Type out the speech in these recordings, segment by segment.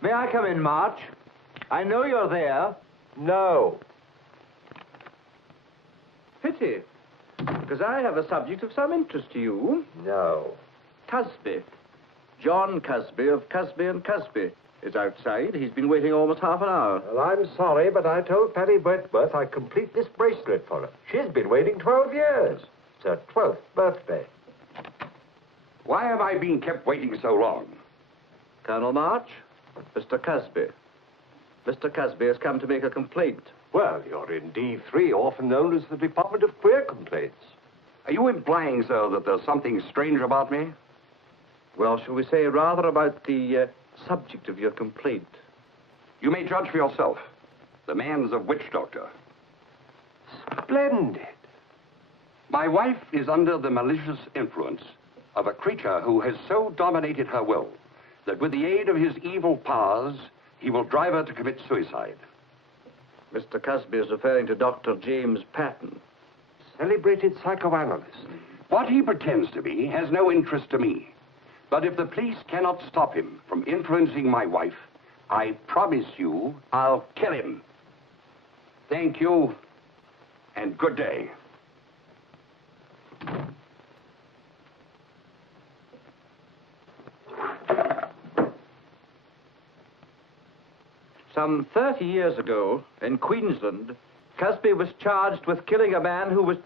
May I come in, March? I know you're there. No. Pity, because I have a subject of some interest to you. No. Cusby. John Cusby of Cusby and Cusby is outside. He's been waiting almost half an hour. Well, I'm sorry, but I told Patty Wentworth I'd complete this bracelet for her. She's been waiting 12 years. It's her 12th birthday. Why am I being kept waiting so long? Colonel March, Mr. Cusby. Mr. Cusby has come to make a complaint. Well, you're in D3, often known as the Department of Queer Complaints. Are you implying, sir, that there's something strange about me? Well, shall we say rather about the subject of your complaint? You may judge for yourself. The man's a witch doctor. Splendid. My wife is under the malicious influence of a creature who has so dominated her will that with the aid of his evil powers, he will drive her to commit suicide. Mr. Cusby is referring to Dr. James Patton. Celebrated psychoanalyst. What he pretends to be has no interest to me. But if the police cannot stop him from influencing my wife, I promise you I'll kill him. Thank you, and good day. Some 30 years ago, in Queensland, Cusby was charged with killing a man who was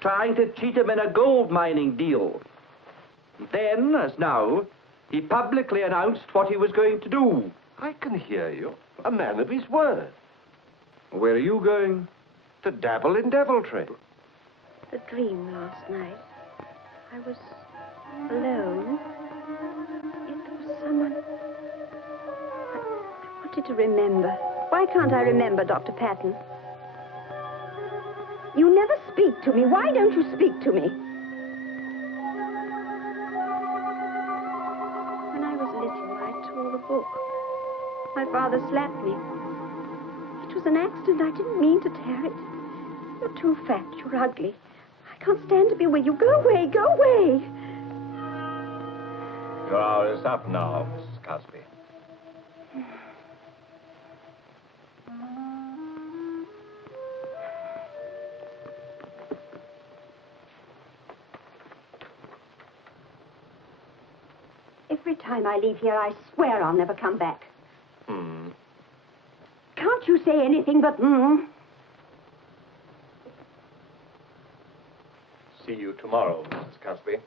trying to cheat him in a gold mining deal. Then, as now, he publicly announced what he was going to do. I can hear you. A man of his word. Where are you going? To dabble in deviltry. The dream last night. I was alone. Yet there was someone. I wanted to remember. Why can't I remember, Dr. Patton? You never speak to me. Why don't you speak to me? When I was little, I tore the book. My father slapped me. It was an accident. I didn't mean to tear it. You're too fat. You're ugly. I can't stand to be with you. Go away. Go away. Your hour is up now, Mrs. Cusby. Every time I leave here, I swear I'll never come back. Can't you say anything but See you tomorrow, Mrs. Cusby.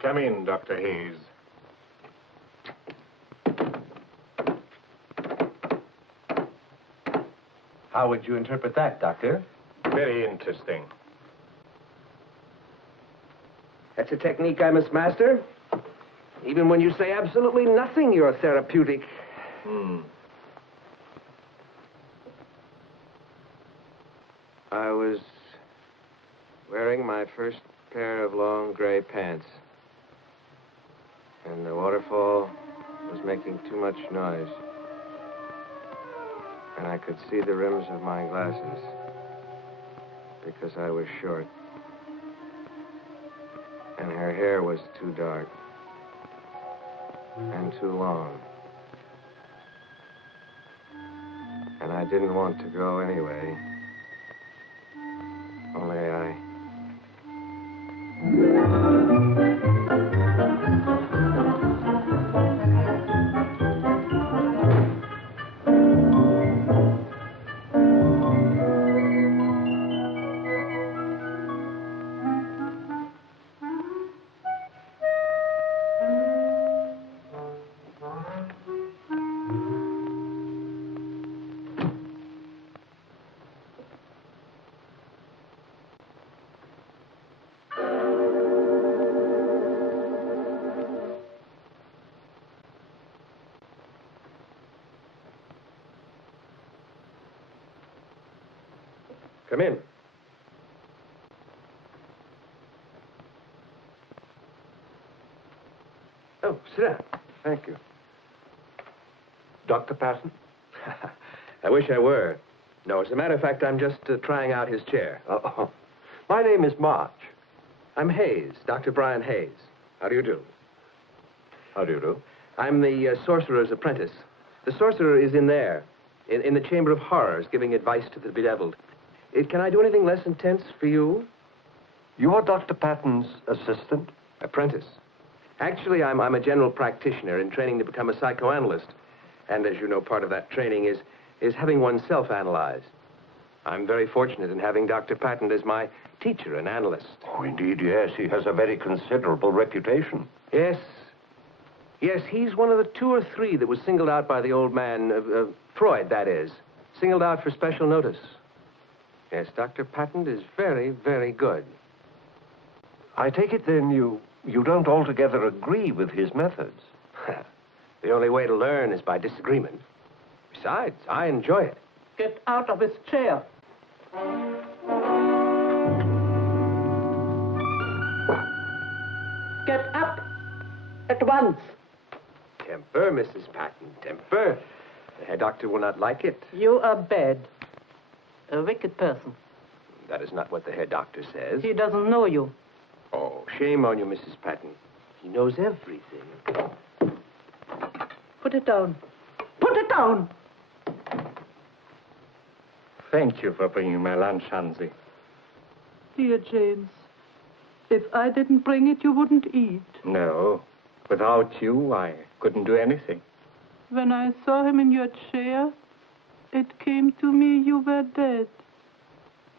Come in, Dr. Hayes. How would you interpret that, Doctor? Very interesting. That's a technique I must master. Even when you say absolutely nothing, you're therapeutic. I was wearing my first pair of long gray pants. And the waterfall was making too much noise. And I could see the rims of my glasses because I was short. And her hair was too dark and too long. And I didn't want to go anyway. Only I... Come in. Oh, sit down. Thank you. Dr. Patton? I wish I were. No, as a matter of fact, I'm just trying out his chair. Oh, my name is March. I'm Hayes, Dr. Brian Hayes. How do you do? How do you do? I'm the sorcerer's apprentice. The sorcerer is in there, in the Chamber of Horrors, giving advice to the bedeviled. Can I do anything less intense for you? You're Dr. Patton's assistant? Apprentice. Actually, I'm a general practitioner in training to become a psychoanalyst. And as you know, part of that training is having oneself analyzed. I'm very fortunate in having Dr. Patton as my teacher and analyst. Oh, indeed, yes. He has a very considerable reputation. Yes. Yes, he's one of the 2 or 3 that was singled out by the old man, Freud, that is. Singled out for special notice. Yes, Dr. Patton is very, very good. I take it then you don't altogether agree with his methods. The only way to learn is by disagreement. Besides, I enjoy it. Get out of his chair. Get up at once. Temper, Mrs. Patton, temper. The Herr Doctor will not like it. You are bad. A wicked person. That is not what the Herr Doctor says. He doesn't know you. Oh, shame on you, Mrs. Patton. He knows everything. Put it down. Put it down! Thank you for bringing my lunch, Hansi. Dear James, if I didn't bring it, you wouldn't eat. No, without you, I couldn't do anything. When I saw him in your chair, it came to me you were dead.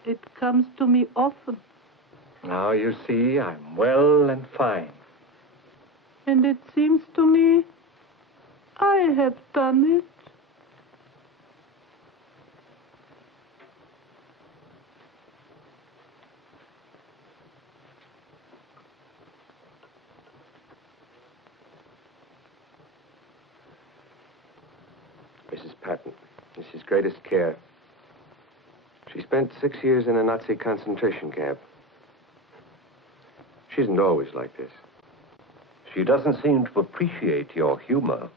It comes to me often. Now you see, I'm well and fine. And it seems to me I have done it. Mrs. Patton, this is greatest care. She spent 6 years in a Nazi concentration camp. She isn't always like this. She doesn't seem to appreciate your humor.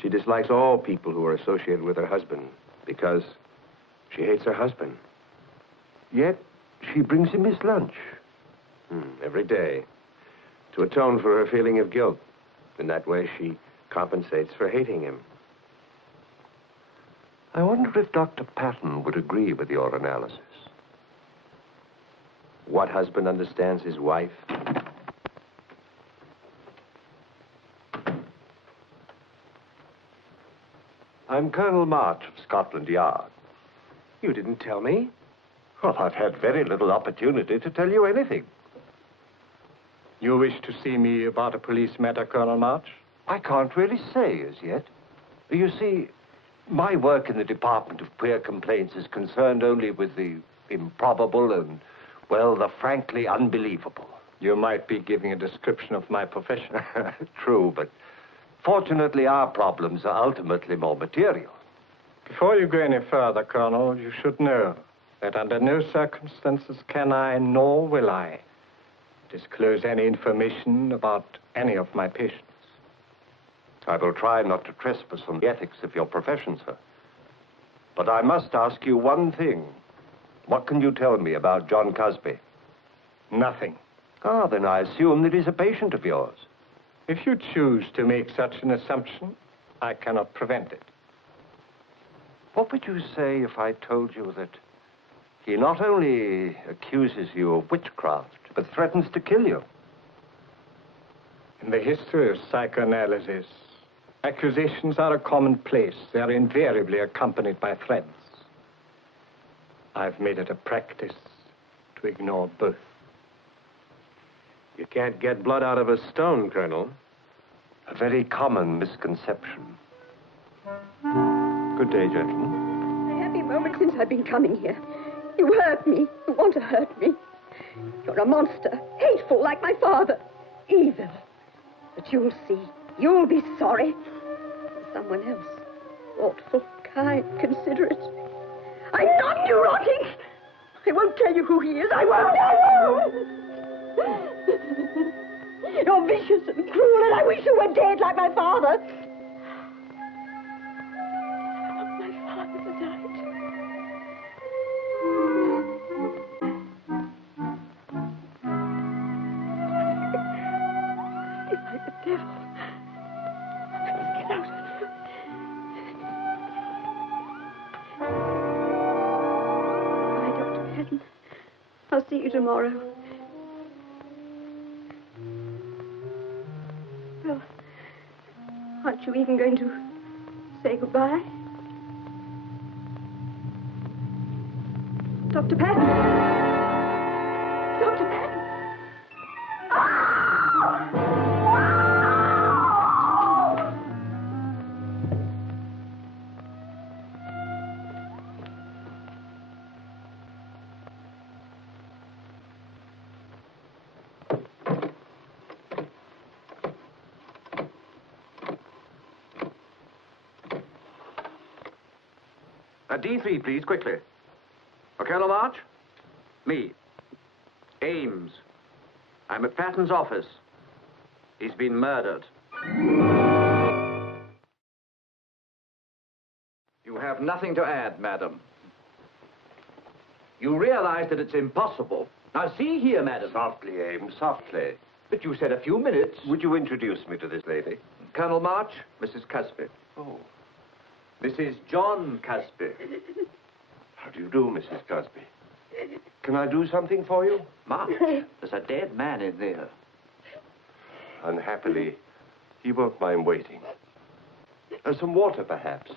She dislikes all people who are associated with her husband because she hates her husband. Yet she brings him his lunch. Every day, to atone for her feeling of guilt. In that way, she compensates for hating him. I wonder if Dr. Patton would agree with your analysis. What husband understands his wife? I'm Colonel March of Scotland Yard. You didn't tell me. Well, I've had very little opportunity to tell you anything. You wish to see me about a police matter, Colonel March? I can't really say as yet. You see, my work in the Department of Queer Complaints is concerned only with the improbable and, well, the frankly unbelievable. You might be giving a description of my profession. True, but fortunately our problems are ultimately more material. Before you go any further, Colonel, you should know that under no circumstances can I, nor will I, disclose any information about any of my patients. I will try not to trespass on the ethics of your profession, sir. But I must ask you one thing. What can you tell me about John Cusby? Nothing. Ah, then I assume that he's a patient of yours. If you choose to make such an assumption, I cannot prevent it. What would you say if I told you that he not only accuses you of witchcraft, but threatens to kill you? In the history of psychoanalysis, accusations are a commonplace. They are invariably accompanied by threats. I've made it a practice to ignore both. You can't get blood out of a stone, Colonel. A very common misconception. Good day, gentlemen. A happy moment since I've been coming here. You hurt me. You want to hurt me. You're a monster. Hateful like my father. Evil. But you'll see. You'll be sorry. Someone else. Thoughtful, kind, considerate. I'm not neurotic. I won't tell you who he is. I won't. You're vicious and cruel, and I wish you were dead like my father. My father. devil. Let's get out of here. Bye, Dr. Patton. I'll see you tomorrow. Well, aren't you even going to say goodbye? Dr. Patton? Dr. Patton? D3, please, quickly. Colonel March? Me. Ames. I'm at Patton's office. He's been murdered. You have nothing to add, madam. You realize that it's impossible. Now, see here, madam. Softly, Ames, softly. But you said a few minutes. Would you introduce me to this lady? Colonel March, Mrs. Casby. Oh. This is John Casby. How do you do, Mrs. Cosby? Can I do something for you? March, there's a dead man in there. Unhappily, he won't mind waiting. Some water, perhaps.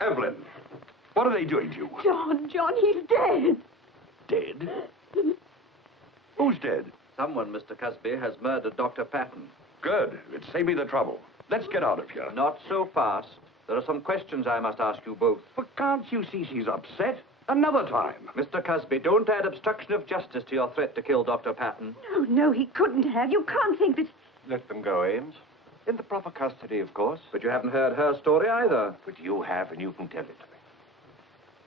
Evelyn, what are they doing to you? John, he's dead. Dead? Who's dead? Someone, Mr. Casby, has murdered Dr. Patton. Good. It saved me the trouble. Let's get out of here. Not so fast. There are some questions I must ask you both. But can't you see she's upset? Another time. Mr. Casby, don't add obstruction of justice to your threat to kill Dr. Patton. No, he couldn't have. You can't think that... Let them go, Ames. In the proper custody, of course. But you haven't heard her story either. But you have, and you can tell it to me.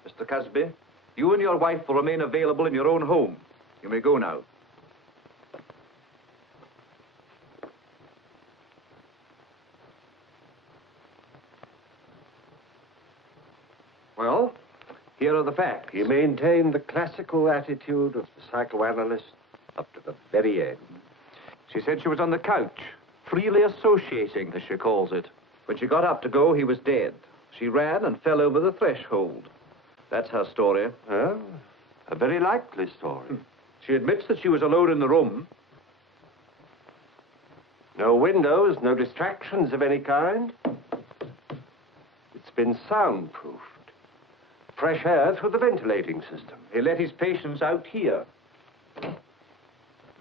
Mr. Casby, you and your wife will remain available in your own home. You may go now. Well, here are the facts. He maintained the classical attitude of the psychoanalyst up to the very end. She said she was on the couch, freely associating, as she calls it. When she got up to go, he was dead. She ran and fell over the threshold. That's her story. Well, a very likely story. She admits that she was alone in the room. No windows, no distractions of any kind. It's been soundproofed. Fresh air through the ventilating system. He let his patients out here.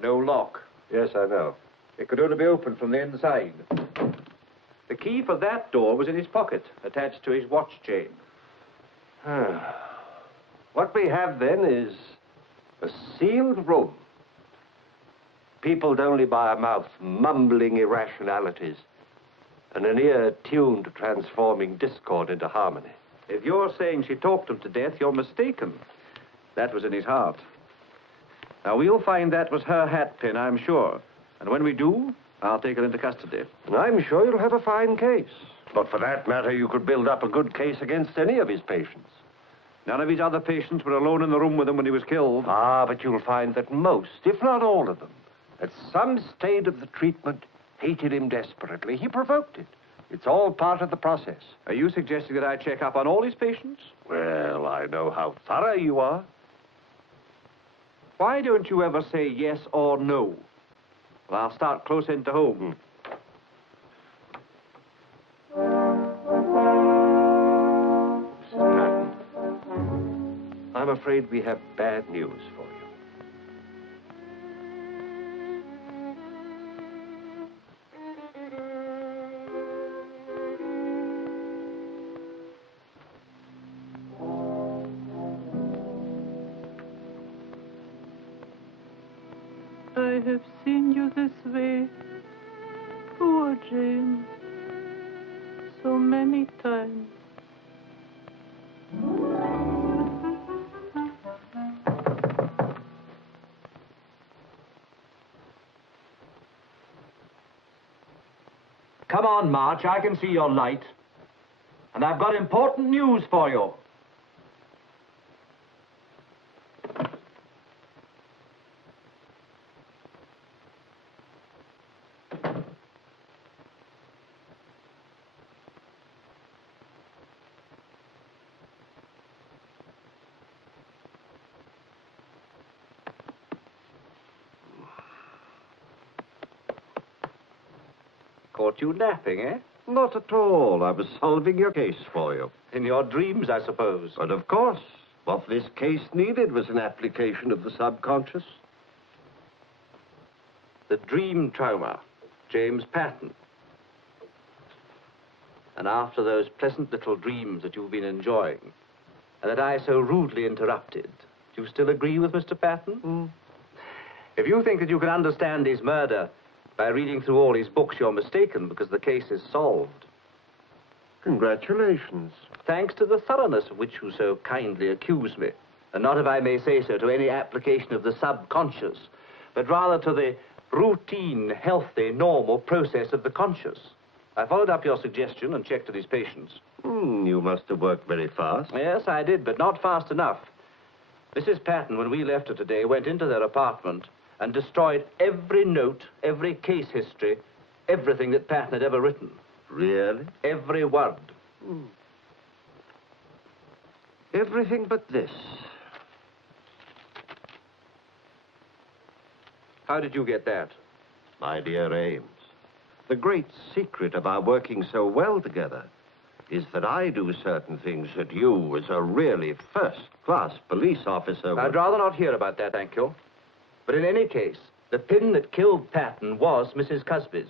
No lock. Yes, I know. It could only be opened from the inside. The key for that door was in his pocket, attached to his watch chain. What we have, then, is a sealed room. Peopled only by a mouth mumbling irrationalities and an ear tuned to transforming discord into harmony. If you're saying she talked him to death, you're mistaken. That was in his heart. Now, we'll find that was her hat pin, I'm sure. And when we do, I'll take her into custody. And I'm sure you'll have a fine case. But for that matter, you could build up a good case against any of his patients. None of his other patients were alone in the room with him when he was killed. Ah, but you'll find that most, if not all of them, at some stage of the treatment, hated him desperately. He provoked it. It's all part of the process. Are you suggesting that I check up on all his patients? Well, I know how thorough you are. Why don't you ever say yes or no? Well, I'll start close into home. Mrs. Patton, I'm afraid we have bad news for you. I have seen you this way, poor Jane, so many times. Come on, March. I can see your light. And I've got important news for you. Caught you napping, eh? Not at all. I was solving your case for you. In your dreams, I suppose. But of course, what this case needed was an application of the subconscious. The dream trauma, James Patton. And after those pleasant little dreams that you've been enjoying, and that I so rudely interrupted, do you still agree with Mr. Patton? If you think that you can understand his murder by reading through all his books, you're mistaken, because the case is solved. Congratulations. Thanks to the thoroughness of which you so kindly accuse me, and not, if I may say so, to any application of the subconscious, but rather to the routine, healthy, normal process of the conscious. I followed up your suggestion and checked with his patients. You must have worked very fast. Yes, I did, but not fast enough. Mrs. Patton, when we left her today, went into their apartment and destroyed every note, every case history, everything that Patton had ever written. Really? Every word. Everything but this. How did you get that? My dear Ames, the great secret of our working so well together is that I do certain things that you, as a really first-class police officer... I'd rather not hear about that, thank you. But in any case, the pin that killed Patton was Mrs. Cusby's.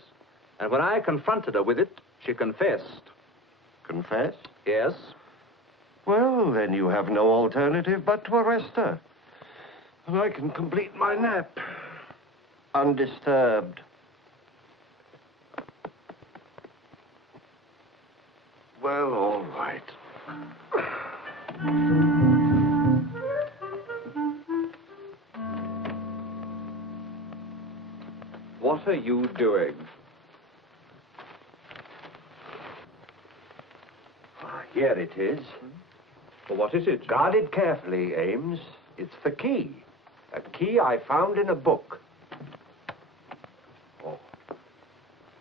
And when I confronted her with it, she confessed. Confess? Yes. Well, then you have no alternative but to arrest her. And I can complete my nap. Undisturbed. Well, all right. What are you doing? Here it is. Well, what is it? Guard it carefully, Ames. It's the key. A key I found in a book. Oh.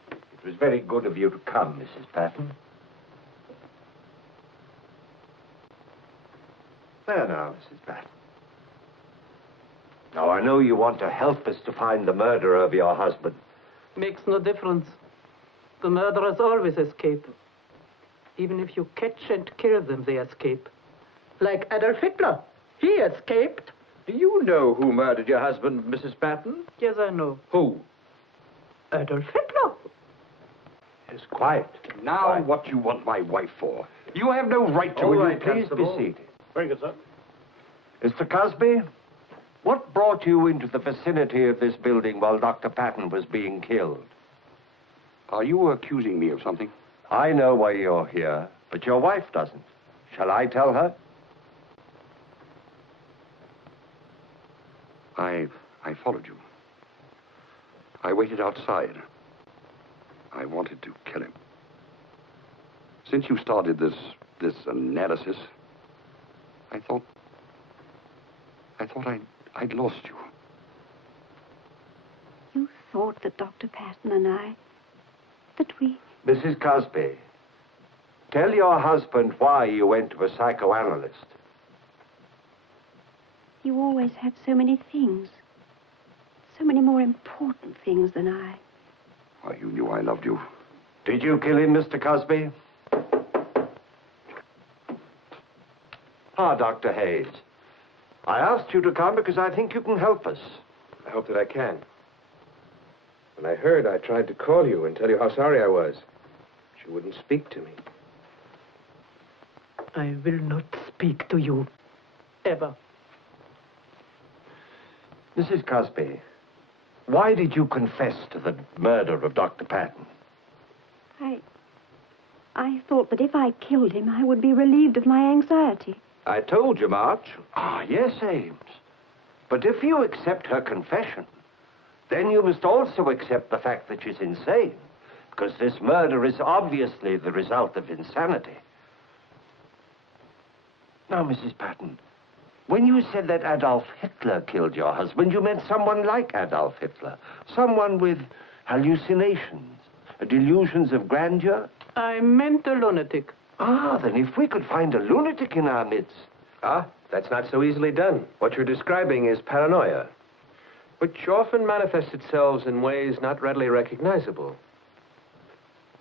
It was very good of you to come, Mrs. Patton. There now, Mrs. Patton. Now, I know you want to help us to find the murderer of your husband. Makes no difference. The murderers always escape. Even if you catch and kill them, they escape. Like Adolf Hitler. He escaped. Do you know who murdered your husband, Mrs. Patton? Yes, I know. Who? Adolf Hitler. Yes, quiet. Now, Quiet. what you want my wife for? You have no right to... Will you right, please be Constable. seated? Very good, sir. Mr. Cusby, what brought you into the vicinity of this building while Dr. Patton was being killed? Are you accusing me of something? I know why you're here, but your wife doesn't. Shall I tell her? I followed you. I waited outside. I wanted to kill him. Since you started this analysis, I thought I'd lost you. You thought that Dr. Patton and I, that we... Mrs. Cusby, tell your husband why you went to a psychoanalyst. You always had so many things. So many more important things than I. Why, you knew I loved you. Did you kill him, Mr. Cusby? Dr. Hayes. I asked you to come because I think you can help us. I hope that I can. When I heard, I tried to call you and tell you how sorry I was. But you wouldn't speak to me. I will not speak to you. Ever. Mrs. Cusby, why did you confess to the murder of Dr. Patton? I thought that if I killed him, I would be relieved of my anxiety. I told you, March. Yes, Ames. But if you accept her confession, then you must also accept the fact that she's insane, because this murder is obviously the result of insanity. Now, Mrs. Patton, when you said that Adolf Hitler killed your husband, you meant someone like Adolf Hitler, someone with hallucinations, delusions of grandeur? I meant a lunatic. Then if we could find a lunatic in our midst... That's not so easily done. What you're describing is paranoia, which often manifests itself in ways not readily recognizable.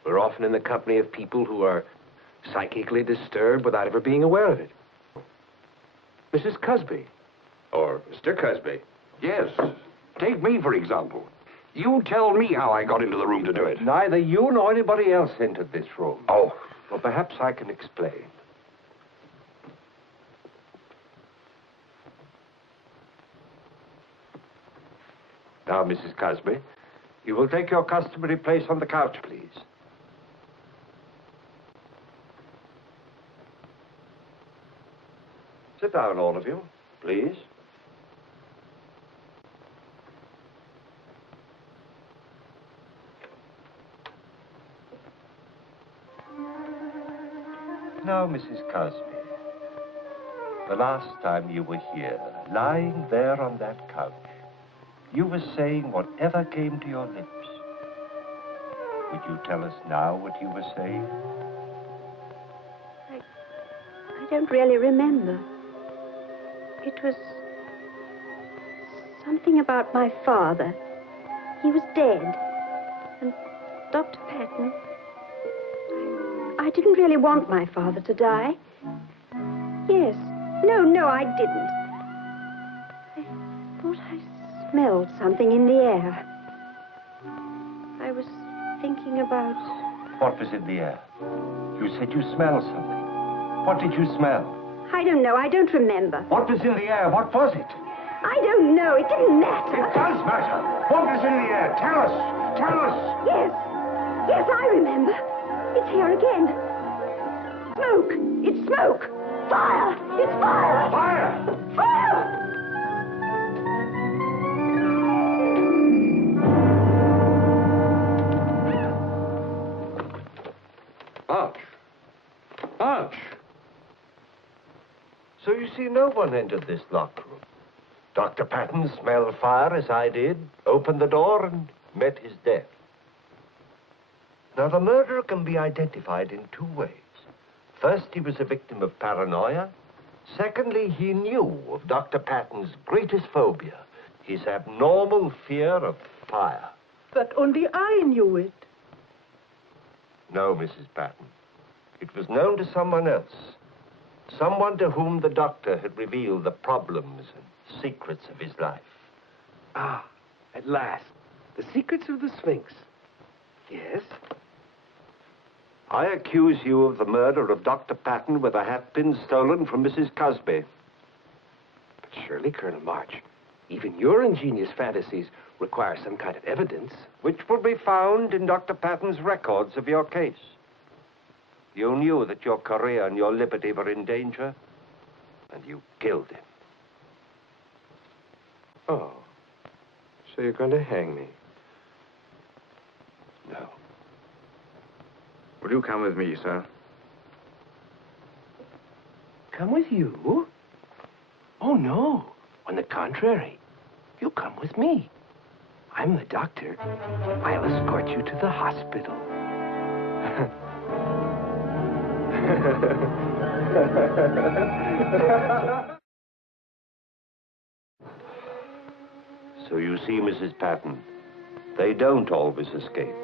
We're often in the company of people who are psychically disturbed without ever being aware of it. Mrs. Cusby. Or Mr. Cusby. Yes. Take me, for example. You tell me how I got into the room to do it. Neither you nor anybody else entered this room. Oh. Well, perhaps I can explain. Now, Mrs. Cusby, you will take your customary place on the couch, please. Sit down, all of you, please. Now, Mrs. Cusby, the last time you were here, lying there on that couch, you were saying whatever came to your lips. Would you tell us now what you were saying? I don't really remember. It was something about my father. He was dead. And Dr. Patton... I didn't really want my father to die. Yes. No, I didn't. I thought I smelled something in the air. I was thinking about... What was in the air? You said you smelled something. What did you smell? I don't know. I don't remember. What was in the air? What was it? I don't know. It didn't matter. It does matter. What was in the air? Tell us. Tell us. Yes, I remember. It's here again. Smoke. It's smoke. Fire. It's fire. Fire. Fire. Arch. Arch. So you see, no one entered this locked room. Dr. Patton smelled fire as I did, opened the door, and met his death. Now, the murderer can be identified in two ways. First, he was a victim of paranoia. Secondly, he knew of Dr. Patton's greatest phobia, his abnormal fear of fire. But only I knew it. No, Mrs. Patton. It was known to someone else. Someone to whom the doctor had revealed the problems and secrets of his life. Ah, at last. The secrets of the Sphinx. Yes? I accuse you of the murder of Dr. Patton with a hatpin stolen from Mrs. Cusby. But surely, Colonel March, even your ingenious fantasies require some kind of evidence. Which will be found in Dr. Patton's records of your case. You knew that your career and your liberty were in danger, and you killed him. Oh, so you're going to hang me? No. Will you come with me, sir? Come with you? Oh, no. On the contrary, you come with me. I'm the doctor. I'll escort you to the hospital. So you see, Mrs. Patton, they don't always escape.